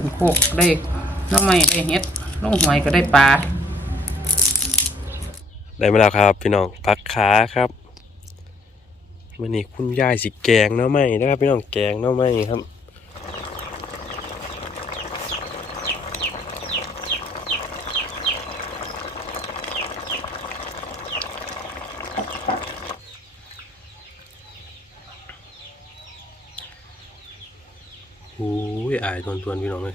ขึ้นโคกได้น้ำไม้ได้เห็ดลงหวยก็ได้ปลาได้มาแล้วครับ พี่น้องพักขาครับมันนี่คุณยายสิแกงเนาะไหมนะครับพี่น้องแกงเนาะไหมครับโอ้ยอายท วนทวนพี่น้องเลย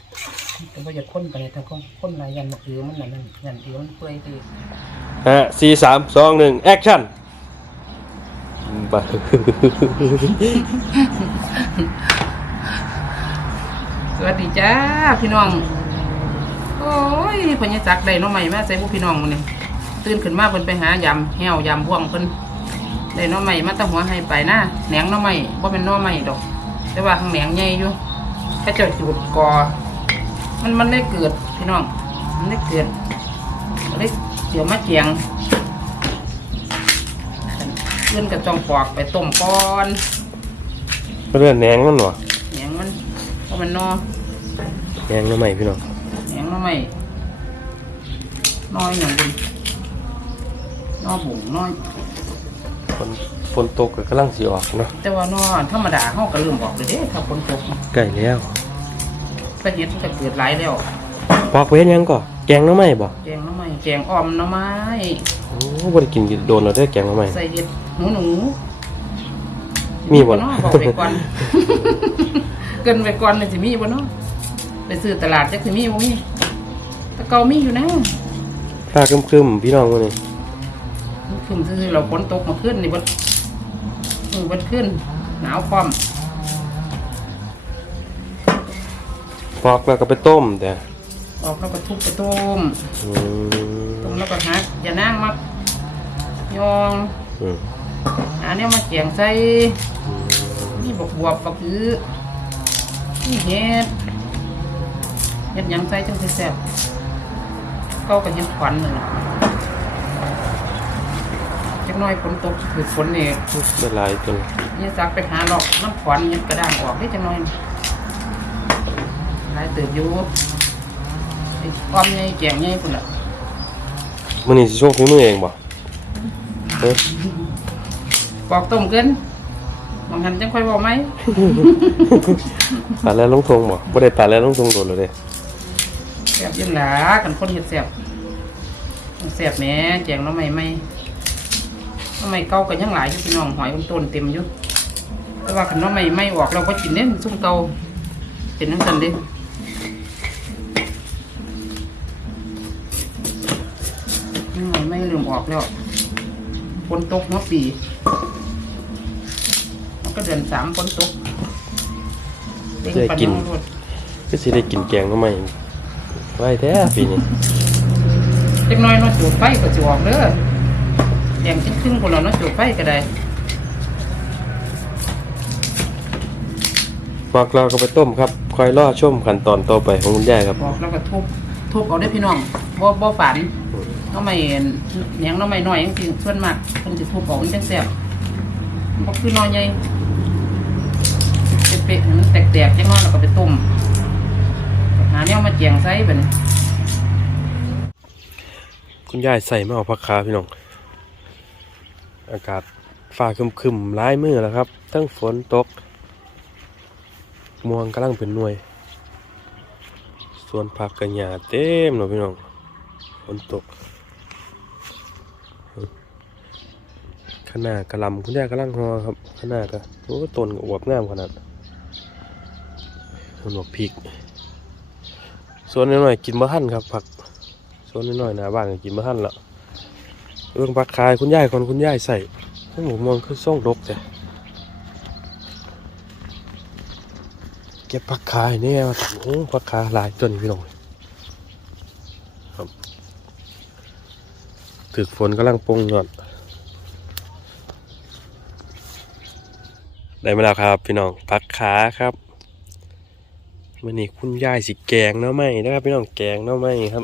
แต่ว่าอย่าค้นไปถ้าค้นค้นลายยันมะเขือมันนั่นนั่นยันเอวมันเปื่อยดีห้าสี่สามสองหนึ่งแอคชั่นบ้าสวัสดีจ้าพี่น้อง โอ้ยพญาจักได้น้องใหม่มาใส่พวกพี่น้องมันนี่ตื่นขึ้นมาเพิ่นไปหายำแห้วยำพ่วงเพิ่นได้น้องใหม่มาตั้งหัวให้ไปนะแหนงน้องใหม่ว่าเป็นน้องใหม่ดอก แต่ว่าข้างแหนงใหญ่อยู่ ถ้าเจ้าจูดกอ มันมันได้เกิดพี่น้อง มันได้เกิดก็เลยเดี๋ยวมาเจียงขึ้นกับจองปอกไปต้มก่อนเรื่องแหนงมันวะแหนงมันเพราะมันนอแหนงทำไมพี่น้องแหนงน้อยไม่น้อยอย่างบุญน้อบุ๋งน้อยฝน ฝนตกก็กำลังสีออกเนาะแต่ว่าน้อธรรมดาเขาก็เริ่มออกเลยเด้ถ้าฝนตกใกล้แล้วก็เห็ดมันก็เกิดหลายแล้วปอกเว้นยังก่อแกงหน้ำไหมบ่แกงหน้ำไม้แกงอ้อมหน้ำไม้ โอ้บ่ได้กินโดนแล้วได้อแกงหน้ำไหมใส่เห็ดหูหนูมีบ่เนาะบอกไปก่อน เกินไปก่อนเลยสิมีบ่เนาะไปซื้อตลาดจักสิมีบ่มีแตะเกามีอยู่นะฟ้าครึมๆพี่น้องมื้อนี้ขึ้นซื้อเราฝนตกมาขึ้นนี่บด มือบดขึ้น หนาวความปอกแล้วก็ไปต้มแต่ออกแล้วก็ทุบไปต้มอืต้มมแล้วก็หักอย่านั่งมากยองอืมหาเนี่ยมาเกียงใส่นี่บวบบวบก็คือนี่เห็ดเห็ดหยังใส่จังสิแซ่บเก้ากับเห็ดขวัญนั่นล่ะ จักหน้อยฝนตกคือฝนนี่ได้หลายจนนี่ซักไปหาหลอกน้ำขวัญเห็ดกระด้างออกได้จังหน้อยหลายเติบอยู่ไอ้ความใหญ่แกงใหญ่พุ่นล่ะมื้อนี้สิโชว์ฝีมือเองบ่เอ้ยปอกต้มเกินบางหันจังค่อยบอกไหม ปลาแล้วลงทงบ่บ่ได้ปลาแล้วลงทงโดนเลยเด้แซ่บยิ่งหลากันคนเห็ดแซ่บแซ่บแหม่แจงหน้ำใหม่ไม่ห น้ำใหม่เก่ากันยังหลายอยู่พี่น้องหอยมันต้นเต็มอยู่แต่ว่าขันหน้ำใหม่ไม่ออกเราก็กินเน้นซุ่มเก่าเป็นน้ำกันเด้หน้ำใหม่ไม่ลืมออกแล้วฝนตกหัวปีมันก็เดือนสามฝนตกเด้งปันน้องรถก็สิได้กินแกงหน้ำไหมไว้แท้ปีนี้เล็กน้อยเนาะจูดไฟก็สิออกเด้อ แยงครึ่งๆคนเราเนาะจูดไฟก็ได้ปอกเราก็ไปต้มครับ คอยรอชมขั้นตอนต่อไปของคุณยายครับบอกแล้วก็ทุบทุบเอาได้อพี่น้องบ่บ่ฝันน้องไม่เห็นเนียงน้องไม่น้อยจริงๆส่วนมากเพิ่นสิทุบเอามันจังแซ่บมันบ่คือน้อยใหญ่เป๊ะๆให้มันแตกๆจังน้อยแล้วก็ไปต้มหาแนวมาเจียงใส่บัดนี้คุณยายใส่มาเอาผักคาพี่น้อง อากาศฟ้าคึมๆร้ายมือแล้วครับ ทั้งฝนตกม่วงกำลังเป็นหน่วย ส่วนผักกระหยาเต็มเลยพี่น้องฝนตกขนาดกระลำคุณยายกำลังหอครับขนาดก็โอ้ต้นก็อวบงามขนาดมันบอกพริก ส่วนน้อยๆกินมะทันครับผัก ส่วนน้อยๆหน้าบ้านกินมะทันละ เรื่องผักคายคุณยายคนคุณยายใส่ทั้งหมูมองคือส่งดกแต่เก็บผักคายเนี่ยมาทำโอ้ผักคาหลายต้นพี่น้องครับถึกฝนกำลังปรุงยอดได้มาแล้วครับ พี่น้องผักขาครับมื่อนี้คุณยายสิแกงเนาะไหมนะครับพี่น้องแกงเนาะไหมครับ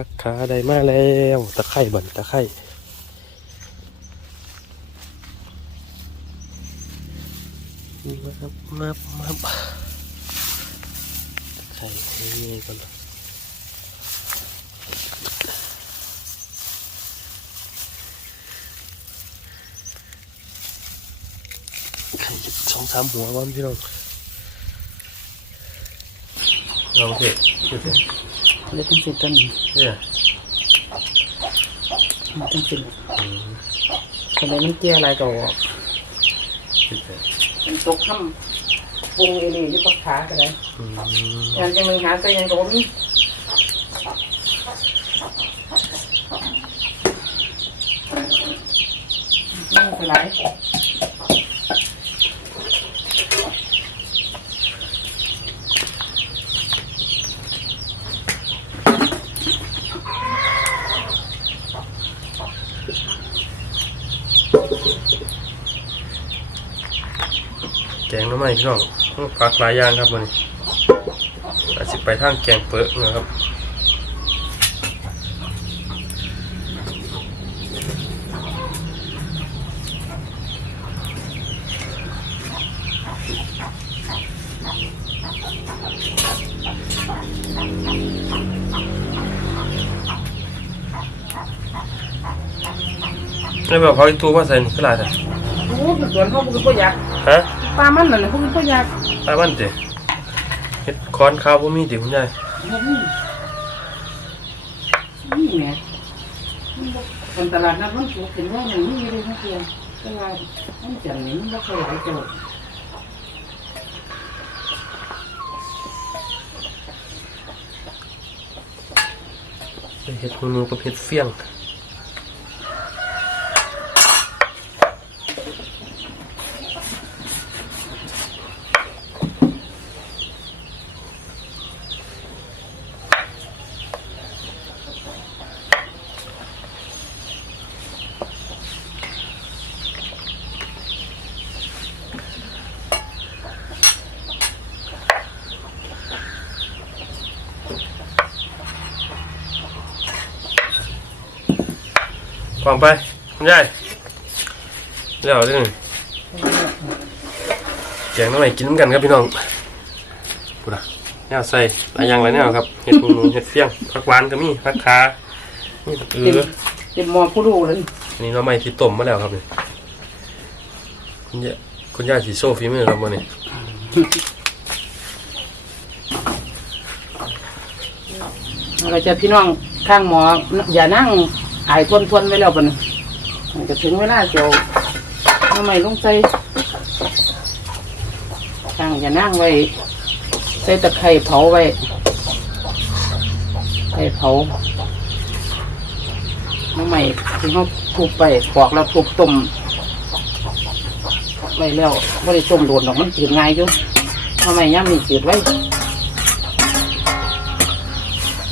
ผักขาได้มาแล้วตะไคร่บันตะไคร่มาครับมามาใส่นี่ก่อนไข่สองสามหัววันพี่น้องเอาเถอะเดี๋ยว เถอะเลยต้องสิต้นเนี่ยมันต้องสิอืมทำไมมันเจียอะไรก็ออกเดี๋ยวเถอะมันตกข้ามปรุงเอลี่ที่ปักขาก็ได้อืมงานจะมึงหาใส่ยังก็บ่มีนั่งไปหลาย แกงน้ำไม้พี่น้องผักหลายอย่างครับวันนี้อาจจะไปทางแกงเปิดนะครับไม่บอกเขาอีกตัวว่าใส่นี่ก็หลายแต่ โอ้ยสวนเขาคือพ่อยากฮะปลามันน่ะนะพวกคือพ่อยากไปบ้านเตะเฮ็ดคอนข้าวบ่มีติคุณยายบ่มีนี่ไงคนตลาดนัดมันสูงขึ้นว่าอย่างนี้เลยนะเพียงแต่ว่ามันจันนี้มันบ่ค่อยหลายเจ้าเฮ็ดนูๆกับเฮ็ดเฟี้ยง ความไปคุณยายเดี๋ยวเรื่องแกงน้ำใหม่กินน้ำกันครับพี่น้องพูดอะแนวใส่หลายอย่างหลายแนวครับเห็ดนูๆเห็ดเฟี้ยงผักหวานก็มีผักคานี่ผักอืเต็มอเต็มหมอผู้รู้เลยอันนี้น้ำใหม่ที่ต้มมาแล้วครับนี่คุณยายคุณยายสีโซ่ฝีมือครับวันนี้เราจะพี่น้องข้างหมออย่านั่ง อายทวนทวนๆไว้แล้วบัดนมันจะถึงเวลาเจียวทำไมลงใส่ข้างอย่านั่งไว้ใส่ตะไคร้เผาไว้ไข่เผาน้ำใหม่ที่เขาทุบไปปอกแล้วทุบต้มไว้แล้วไม่ได้ต้มโดนหรอกมันจืดง่ายอยู่น้ำใหม่ย่ำนี่จืดไว้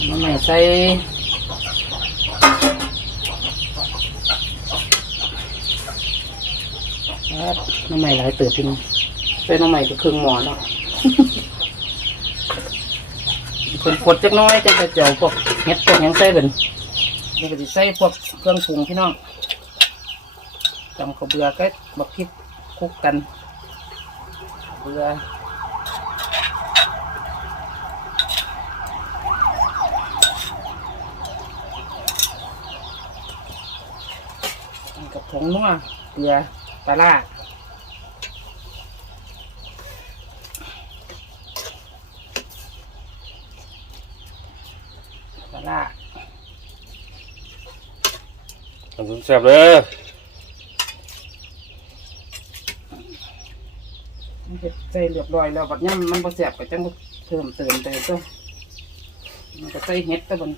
น้ำใหม่ใส่ ครับน้ำใหม่หลายเติบจริงใส่น้ำใหม่ก็ครึ่งหม้อเนาะคนกดจักน้อยจังจะเจียวพวกเห็ดพวกหยังใส่เป็นนี่ก็จะใส่พวกเครื่องปรุงพี่น้องจำข้าวเบือก็บักพริกคุกกันเบือกับผงนัวเกลือปลาร้าปลาร้า ทำ แซ่บเลยมันเฮ็ดใส่เรียบร้อยแล้วบัดนี้มันบ่แซ่บก็จังเพิ่มเติมเติมตัวมันก็ใส่เห็ดตัวบน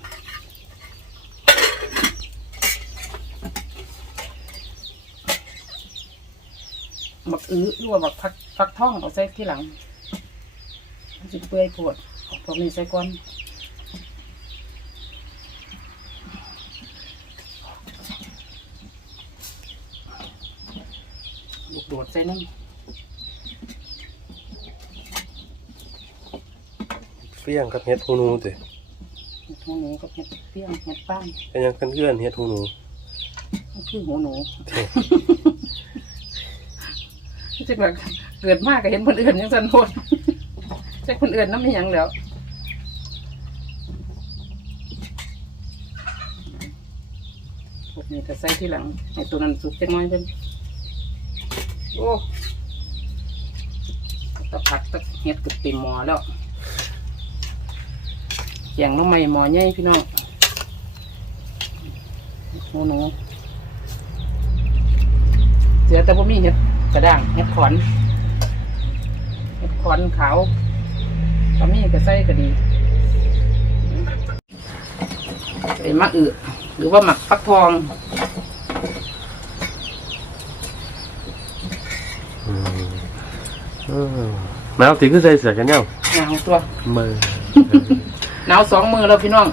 บักอื้อหรือว่าบักพักพักท่องเอาใส่ที่หลังมันสิเปื่อยปวดเอาพวกนี้ใส่ก่อน ใส่น้เฟี้ยงกับเห็ดหูหนูติำเห็ดหูหนูกับเห็ดเฟี้ยงเห็ดป้างเป็นยังกันเพื่อนเห็ดหูหนูคือหูหนูเท่จักแบบเกิดมากก็เห็นคนอื่นยังสนโหจักคนอื่นน้ำมีอย่างแล้วพวกนี้ต่ใส่ที่หลังไอ้ตัวนั้นสุกจะน้อยเป็น โอ้ตะผักตะเฮ็ดก็เต็มหม้อแล้วแกงน้ำใหม่หม้อใหญ่พี่น้องหนูหนูเสียแต่ว่มีเห็ดกระด้างเห็ดขอนเห็ดขอนขาวก็มีก็ใส่ก็ดีเป็นมะอึหรือว่าหมักฟักทอง อืม เออแมวตีขึ้นใส่เสือกันยังหนาวตัวมือหนาวสองมือแล้วพี่น้อง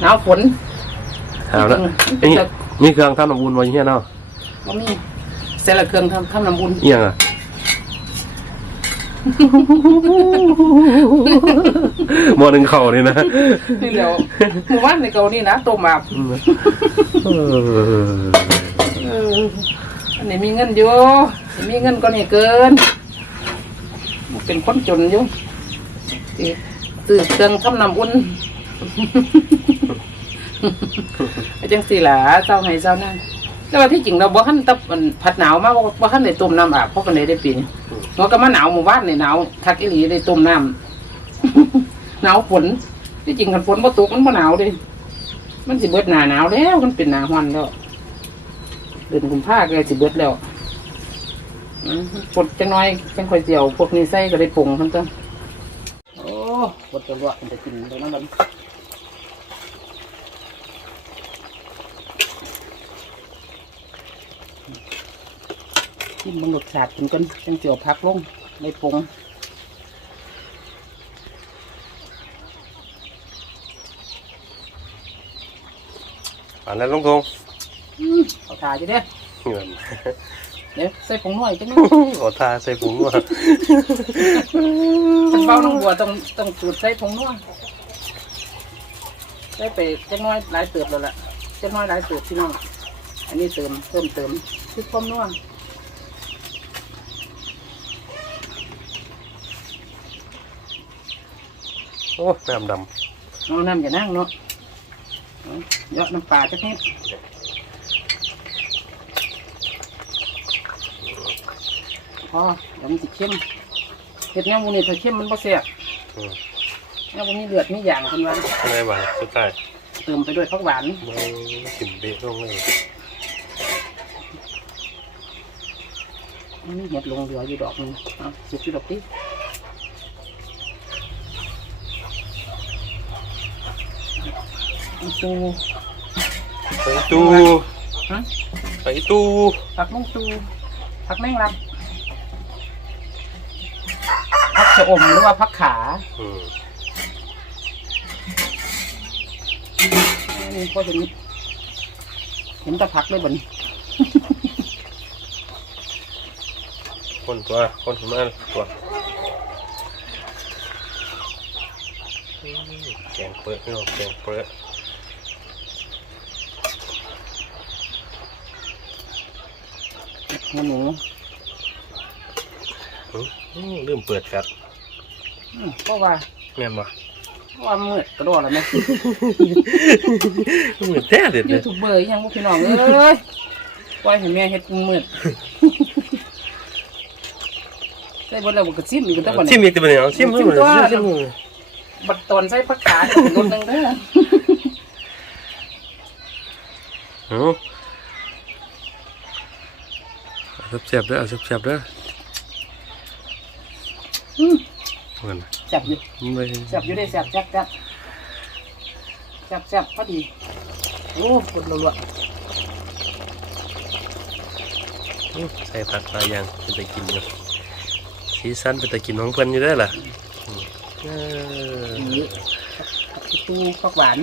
หนาวฝนถามแล้วเป็นนี่แต่นี่เครื่องทำน้ำอุ่นไว้เฮียเนาะบ่มีเสร็จละเครื่องทำทำน้ำบุญเอียงอะหมอหนึ่งเข่าเลยนะนี่เดี๋ยวเมื่อวานในเกานี่นะต้มอาบเออเอออันนี้มีเงินอยู่อันนี้มีเงินก็นี่เกิน เป็นคนจนอยู่สิซื้อเครื่องทำน้ำอุ่นไอ้จังสี่หล่ะเจ้าให้เจ้านั่นแต่ว่าที่จริงเราบ่ทันตับมันผัดหนาวมากบ่ทันได้ต้มน้ำอาบเพราะกันได้ได้ปีนเราก็มาหนาวหมู่บ้านนี่หนาวทักอีหลีได้ต้มน้ำหนาวฝนที่จริงกันฝนบ่ตกมันบ่หนาวเด้มันสิเบิดหน้าหนาวแล้ว มันเป็นหน้าร้อนแล้วเดือนกุมภาก็สิเบิดแล้ว อืมฝนจังน้อยจังค่อยเจียวพวกนี้ใส่ก็ได้ปรุงทั้งตัวโอ้ฝนจะลวกมันจะกินตรงนั้นมันกินมันรสชาติกินกันจังเจียวพักลงในปรุงอ่านแล้วลงทงอืมเอาทาอยู่เด้อ เงินเดี๋ยวใส่ผงน้อยจังขอทาใส่ผงว่าฉันเบ้าน้องบัวต้องต้องจูดใส่ผงนัวใส่ไปจังน้อยหลายเติบแล้วล่ะจังน้อยหลายเติบพี่น้องอันนี้เติมเพิ่มเติมคือความนัวโอ้น้ำดเอาน้ำอย่านั่งเนาะเอาเยอะน้ำปลาจักนิด พอเดี๋ยวมันจะเข้มเห็ดแนวมูนี่ถ้าเข้มมันบ่แซ่บำอืมแนวมูนี่เลือดมีอย่างคนว่าอะไรบ้างสุดท้ายเติมไปด้วยผักหวานไม่กินเบะลงเลยอันนี้เห็ดลงเหลืออยู่ดอกหนึงเอาสุกอยู่ดอกที่ตูไปตู้ฮะไปตู้ผักแมงตูผักแมงลั ชะอมหรือว่าผักขาอืมอันนี้ก็เห็นเห็นแตะผักเลยบนคนตัวคนมาตัวอืมแกงเปิดไม่ออกแกงเปิดหมูหนูอืมอืมลืมเปิดแฟลช อืมเพราะว่าแม่นบ่เพราะว่ามืดกระโดดแล้วไหมเหมือนแท้เด็ดเลยูยทูบเบอร์ยังพวกพี่น้องเอ้ยปล่อยให้แม่เฮ็ดมืดใส่บนแล้วมันก็ซิมอีกแต่บ่ชิเนี่ยมอีกตัวเดียวชิมชิมตัว ชิมบัดตอนใส่ผักขาดเป็นรถหนึงเด้อเอาเอาเสียบๆเด้อเอาเสียบๆเด้ออืม เงิน แซ่บอยู่ไม่แซ่บอยู่ได้แซ่บแซ่บแซ่บแซ่บแซ่บพอดีโอ้กดรัวใส่ผักหลายอย่างเป็นตะกินอยู่สีสันเป็นตะกินของเพิ่นอยู่ได้อล่ะอืมเออๆนี่ผักอีตูผักหวาน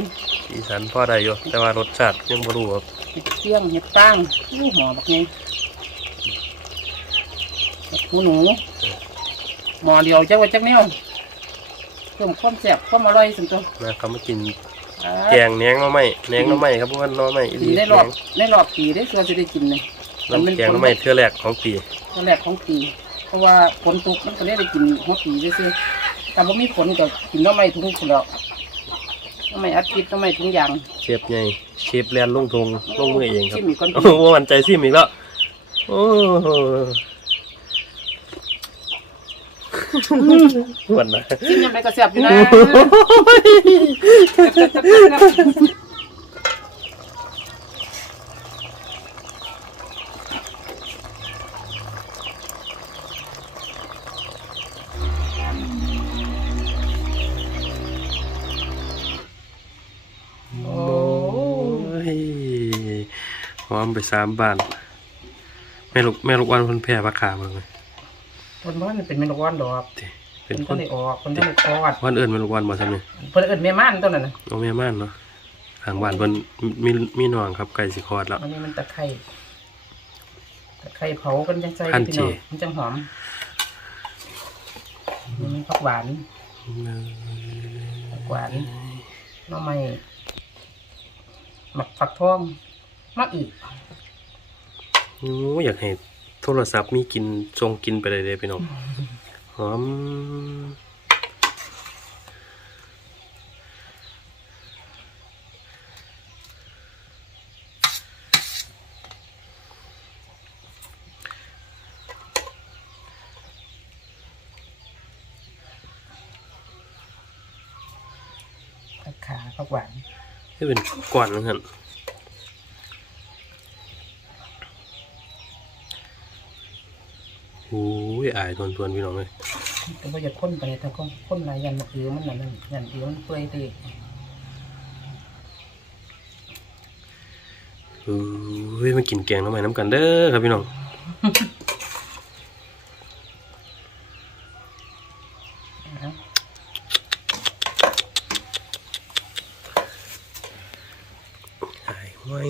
สีสันพอได้อยู่แต่ว่ารสชาติยังบ่รู้ครับเห็ดเตี้ยงเห็ดตั้งลูกหมอบักไงเห็ดหูหนูหมอเดียวจักว่าจักแนวเพิ่มความแซ่บความอร่อยสันตัวนะเขามากินอ่าแกงแหนงหน้อไม้แหนงหน้อไม้ครับเพราะว่าหน้อไม้อีหกิลีนได้แหรนอบงในรอบปีได้ส่วนจะได้กินเลยน้ำแกงหน้อไม้เทื่อแรกของปีตอนแรกของปี เพราะว่าฝนตกมันก็เลยได้กินหัวปีได้ซิแต่ว่ามีฝนก็กินหน้อไม้ทุกคนแล้วทำไมอัดกิดทำไมถุงยางเชฟไงเชฟแลนลงทงลงมือเองครับชิมอีกก่อนโอ้โหมันใจซิมอีกแล้วโอ้โหห วนนะชิมยังไงก็แซ่บอยู่นะโอ้โอ้ยหอมไปสามบานแม่ลูกแม่ลูกวันคนแพ้ปลาขาบ้างไหม คนบ้านเป็นเมนูก้อนดอกเป็นคคนนได้ออกคนได้คลอดวันเอิญแม่ลูกวันบ่ทำนี่เพิ่นเอิ้นแม่ม่านตัวนั้นน่ะเอาแม่ม่านเนาะทางบ้านเพิ่นมีมีน้องครับไก่สิคลอดแล้วอันนี้มันตะไคร้ตะไคร้เผากันจังใจพันพี่เจน้องมันจังหอมนี่มันผักหวานผักหวานหน่อไม้หมักฝักทองมะอีกโอ้อยากให้โทรศัพท์มีกินทรงกินไปเลยเด้พี่น้องหอมผักขาผักหวานให้เป็นก้อนนะครับโอ้ยอายทวนทวนพี่น้องเลยแต่ว่าอย่าข้นไปถ้าข้นข้นหลายยันเอือมันนั่นนั่นยันเอือมันเปื่อยตีโอ้ยมากินแกงน้ำใหม่น้ำกันเด้อครับพี่น้องหายห้วย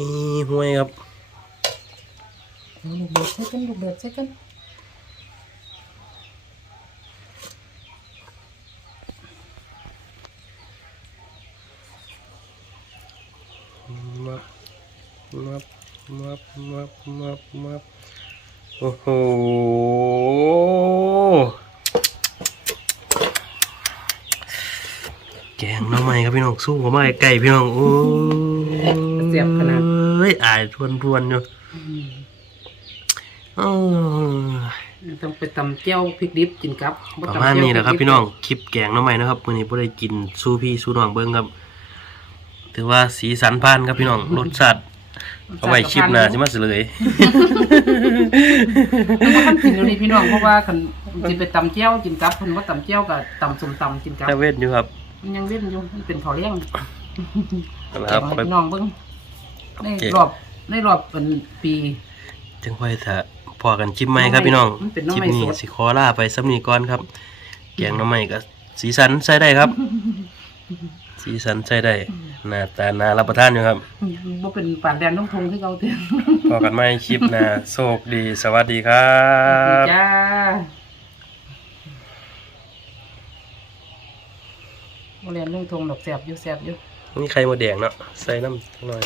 ห้วยครับลูกเดือดใส่กันลูกเดือดใส่กัน มับมับมับมับมับมับ โอ้โหแกงหน้ำใหม่ครับพี่น้องสู้กับไม้ไก่พี่น้องโอ้ยเสียบขนาดเอ้ยอายทวนทวนๆอยู่เอ้ยต้องไปตำเจียวพริกดิบกินกับประมาณนี้แหละครับ พี่น้องคลิปแกงหน้ำใหม่นะครับมื้อนี้บ่ได้กินสู้พี่สู้น้องเบิ่งครับ ถือว่าสีสันพานครับพี่น้องรสชาติ เอาไว้คลิปหน้าสิมาเสลยมันกินอยู่นี่พี่น้องเพราะว่าคันกินไปตำเจียวกินกับเพิ่นว่าตำเจียวกับตำส้มตำกินกับถ้าเวทอยู่ครับมันยังเล่นอยู่มันเป็นข้าวเลี้ยงนั่นแหละครับให้ไปพี่น้องเบิ่งในโอเครอบในรอบเป็นปีจังไว้ถ้าพอกันชิมไหมครับพี่น้องมันเป็นหคน่อลิปไม้นี้สดสิขอลาไปซ้ำนี้ก่อนครับแกงหน้ำใหม่ก็สีสันใช้ได้ครับ สีสันใช้ได้ หน้าตาน่ารับประทานอยู่ครับบ่เป็นปากแดนต้องทงที่เขาเตือนพอกันไหมคลิปหน้าโชคดีสวัสดีครัดีบจ้าโรงเรียนนุ่งทงดอกแสบอยู่แสบอยู่นี่ไข่มดแดงเนาะใส่น้ำหน่อย